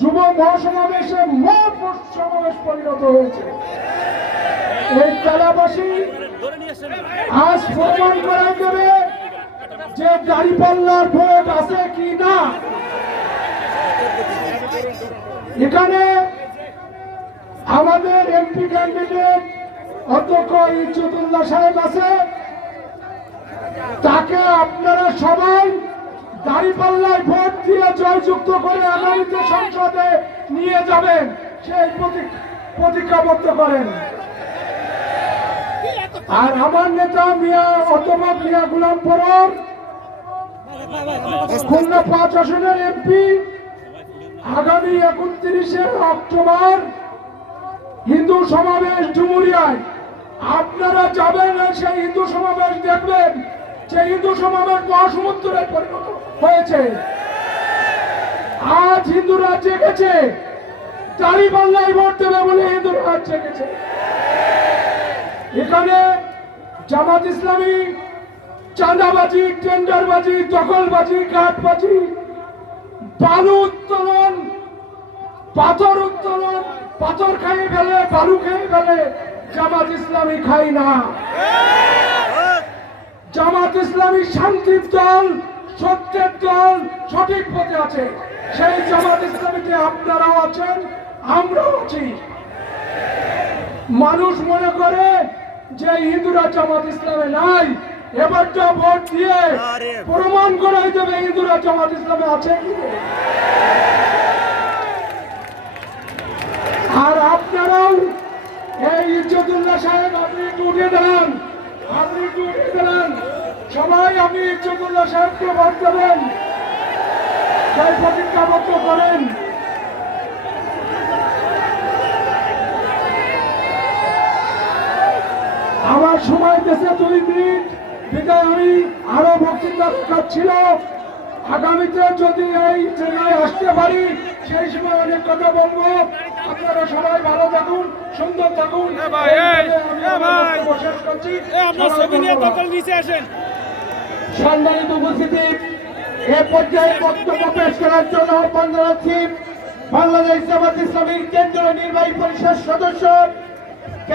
যুব মহাসমাবেশে মত সমাবেশ পরিণত হয়েছে। এই জেলাবাসী আজ প্রমাণ করা যাবে যে দাঁড়িপাল্লার ভোট আছে কি না। এখানে আমাদের এমপি ক্যান্ডিডেট অধ্যক্ষ ইজ্জতুল্লাহ সাহেব আছে, তাকে আপনারা সবাই দাঁড়িপাল্লায় ভোট দিয়ে জয়যুক্ত করে আগামীতে সংসদে নিয়ে যাবেন, সেই প্রতিজ্ঞাবদ্ধ করেন। আর আমার নেতা মিয়া অধ্যাপক মিয়া গোলাম পরর, খুলনা ৫ আসনের এমপি, আগামী ২৯শে অক্টোবর হিন্দু সমাবেশ ডুমুরিয়ায় আপনারা যাবেন, সেই হিন্দু সমাবেশ দেখবেন যে হিন্দু সমাবেশ মহাসমুদ্রে পরিণত হয়েছে। আজ হিন্দুরা জেগেছে, দাঁড়িপাল্লায় ভোট দেবে বলে হিন্দুরা আজ জেগেছে। এখানে জামাত ইসলামী চাঁদাবাজি, টেন্ডারবাজি, দখলবাজি, ঘাটবাজি, বালু উত্তোলন, পাথর উত্তোলন, পাথর খেয়ে গেলে, বালু খেয়ে গেলে জামাত ইসলামী খাই না। জামাত ইসলামী শান্তির দল, সত্যের দল, সঠিক পথে আছে। সেই জামাত ইসলামীতে আপনারাও আছেন, আমরাও আছি। মানুষ মনে করে যে হিন্দুরা জামাত ইসলামে নাই, এবারটা ভোট দিয়ে প্রমাণ করাই দেবে হিন্দুরা জামাত ইসলামে আছে। আর আপনারাও এই ইজ্জতুল্লাহ সাহেব, আপনি একটু উঠে দাঁড়ান, আপনি একটু উঠে দাঁড়ান, সবাই আপনি ইজ্জতুল্লাহ সাহেবকে ভোট দেবেন, সেই প্রতিজ্ঞাবদ্ধ করেন। আমার সময় দেশে 2 মিনিট, বিদায় আমি আরো বক্তৃতা দরকার ছিল। আগামীতে যদি এই জায়গায় আসতে পারি সেই সময় অনেক কথা বলবো। আপনারা সবাই ভালো থাকুন, সুন্দর থাকুন। সম্মানিত উপস্থিতি, এ পর্যায়ে বক্তব্য পেশ করার জন্য আহ্বান জানাচ্ছি বাংলাদেশ জামাত ইসলামীর কেন্দ্রীয় নির্বাহী পরিষদ সদস্য